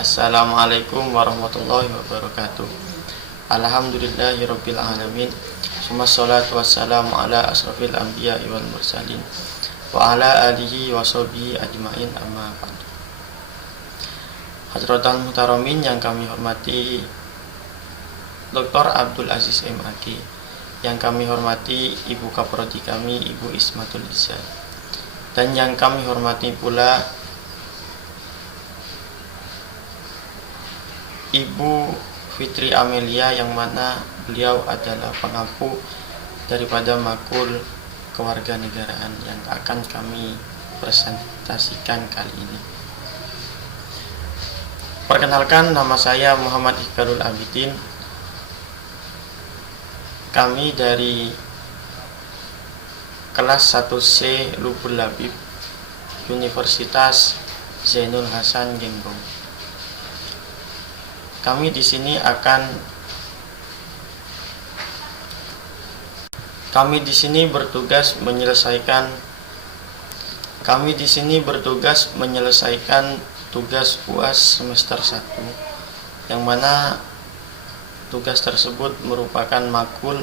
Assalamualaikum warahmatullahi wabarakatuh. Alhamdulillahirabbil alamin. Wassalatu wassalamu ala asrofil anbiya'i wal mursalin wa ala alihi wa sahbihi ajmain, amma ba'du. Hadratan muhtaramin yang kami hormati Dr. Abdul Aziz M.Ag, yang kami hormati Ibu Kaprodi kami, Ibu Ismatul Iza, dan yang kami hormati pula Ibu Fitri Amelia, yang mana beliau adalah pengampu daripada makul kewarganegaraan yang akan kami presentasikan kali ini. Perkenalkan, nama saya Muhammad Iqbalul Abidin. Kami dari kelas 1C Lubul Labib, Universitas Zainul Hasan Genggong. Kami di sini bertugas menyelesaikan tugas UAS semester 1, yang mana tugas tersebut merupakan makul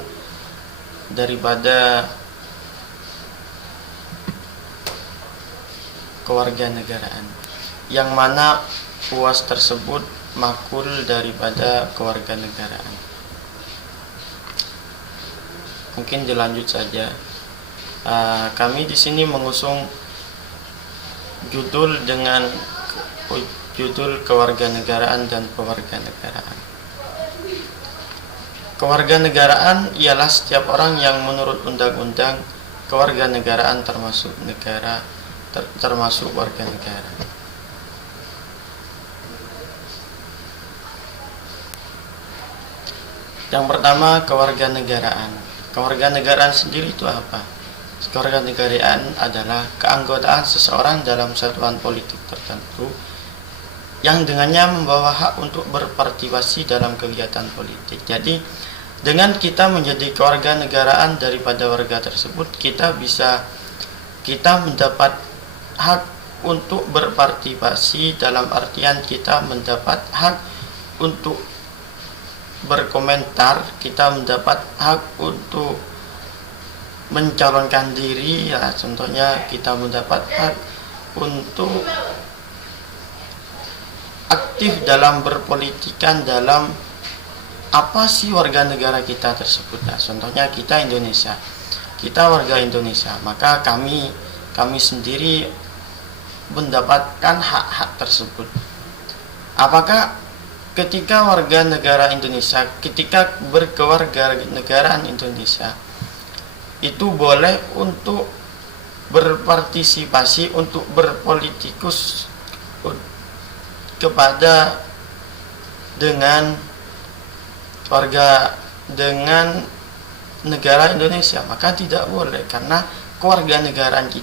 daripada kewarganegaraan, yang mana UAS tersebut makul daripada kewarganegaraan. Mungkin dilanjut saja. Kami di sini mengusung judul dengan judul kewarganegaraan dan pewarganegaraan. Kewarganegaraan ialah setiap orang yang menurut undang-undang kewarganegaraan termasuk warga negara. Yang pertama, kewarganegaraan. Kewarganegaraan sendiri itu apa? Kewarganegaraan adalah keanggotaan seseorang dalam satuan politik tertentu yang dengannya membawa hak untuk berpartisipasi dalam kegiatan politik. Jadi, dengan kita menjadi kewarganegaraan daripada warga tersebut, kita mendapat hak untuk berpartisipasi, dalam artian kita mendapat hak untuk berkomentar, kita mendapat hak untuk mencalonkan diri, ya contohnya kita mendapat hak untuk aktif dalam berpolitikan dalam apa sih warga negara kita tersebut. Nah, contohnya kita Indonesia, kita warga Indonesia, maka kami sendiri mendapatkan hak-hak tersebut. Apakah ketika warga negara Indonesia, ketika berkewarganegaraan Indonesia, itu boleh untuk berpartisipasi, untuk berpolitikus kepada dengan negara Indonesia? Maka tidak boleh, karena kewarganegaraan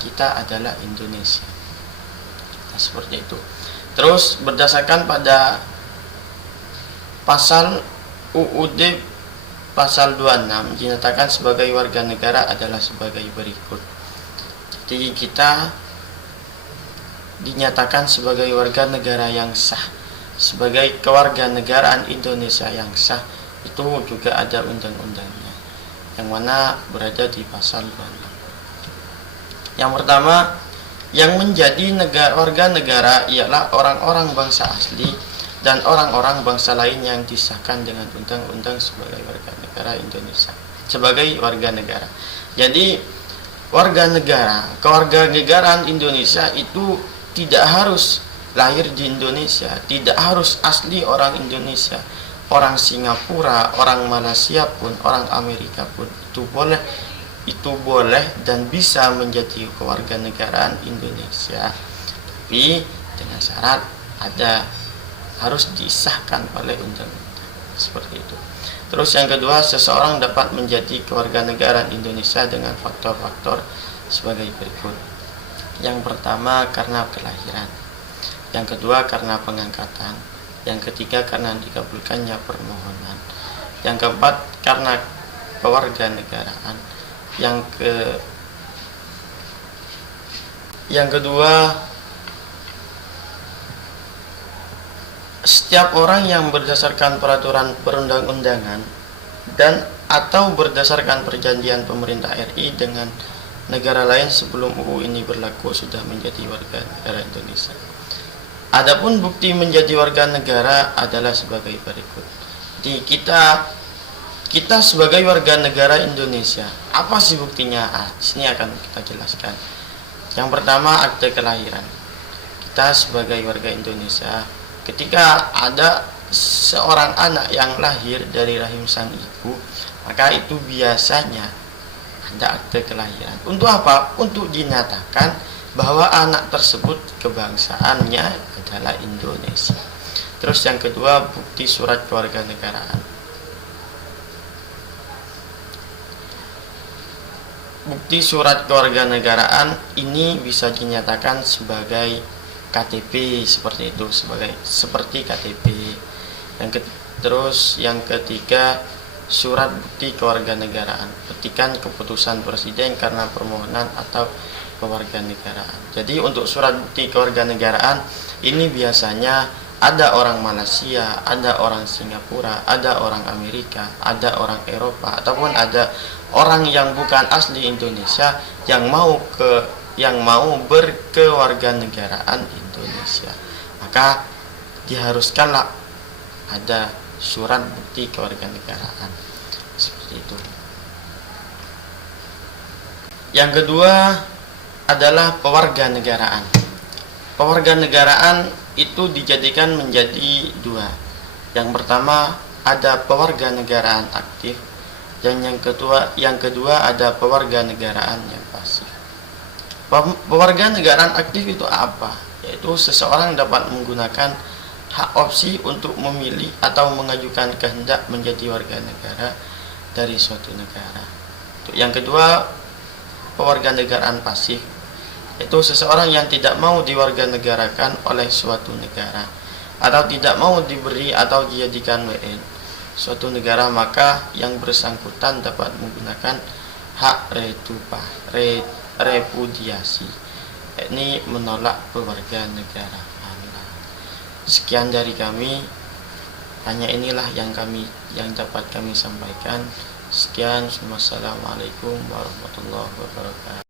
kita adalah Indonesia. Nah, seperti itu. Terus berdasarkan pada pasal UUD pasal 26 dinyatakan sebagai warga negara adalah sebagai berikut. Jadi kita dinyatakan sebagai warga negara yang sah, sebagai kewarganegaraan Indonesia yang sah, itu juga ada undang-undangnya, yang mana berada di pasal 26. Yang pertama, yang menjadi warga negara ialah orang-orang bangsa asli dan orang-orang bangsa lain yang disahkan dengan undang-undang sebagai warga negara Indonesia, sebagai warga negara. Jadi warga negara, kewarganegaraan Indonesia itu tidak harus lahir di Indonesia, tidak harus asli orang Indonesia. Orang Singapura, orang Malaysia pun, orang Amerika pun itu boleh dan bisa menjadi kewarganegaraan Indonesia, tapi dengan syarat harus disahkan oleh undang-undang, seperti itu. Terus yang kedua, seseorang dapat menjadi kewarganegaraan Indonesia dengan faktor-faktor sebagai berikut. Yang pertama, karena kelahiran. Yang kedua, karena pengangkatan. Yang ketiga, karena dikabulkannya permohonan. Yang keempat, karena kewarganegaraan. Yang kedua, setiap orang yang berdasarkan peraturan perundang-undangan dan atau berdasarkan perjanjian pemerintah RI dengan negara lain sebelum UU ini berlaku sudah menjadi warga negara Indonesia. Adapun bukti menjadi warga negara adalah sebagai berikut. Jadi kita sebagai warga negara Indonesia, apa sih buktinya? Di sini akan kita jelaskan. Yang pertama, akte kelahiran. Kita sebagai warga Indonesia, ketika ada seorang anak yang lahir dari rahim sang ibu, maka itu biasanya ada akte kelahiran. Untuk apa? Untuk dinyatakan bahwa anak tersebut kebangsaannya adalah Indonesia. Terus yang kedua, bukti surat kewarganegaraan. Bukti surat kewarganegaraan ini bisa dinyatakan sebagai KTP, seperti itu, seperti KTP. Terus yang ketiga, surat bukti kewarganegaraan, petikan keputusan presiden karena permohonan atau kewarganegaraan. Jadi untuk surat bukti kewarganegaraan ini biasanya ada orang Malaysia, ada orang Singapura, ada orang Amerika, ada orang Eropa, ataupun ada orang yang bukan asli Indonesia yang mau berkewarganegaraan Indonesia. Maka diharuskanlah ada surat bukti kewarganegaraan. Seperti itu. Yang kedua adalah pewarganegaraan. Pewarganegaraan itu dijadikan menjadi dua. Yang pertama ada pewarganegaraan aktif, dan yang kedua ada pewarganegaraan yang pasif. Pewarganegaraan aktif itu apa? Yaitu seseorang dapat menggunakan hak opsi untuk memilih atau mengajukan kehendak menjadi warga negara dari suatu negara. Yang kedua, pewarganegaraan pasif, yaitu seseorang yang tidak mau diwarganegarakan oleh suatu negara atau tidak mau diberi atau dijadikan WN suatu negara, maka yang bersangkutan dapat menggunakan hak repudiasi, yakni menolak pewarganegaraan. Sekian dari kami, hanya inilah yang dapat kami sampaikan. Sekian, wassalamualaikum warahmatullahi wabarakatuh.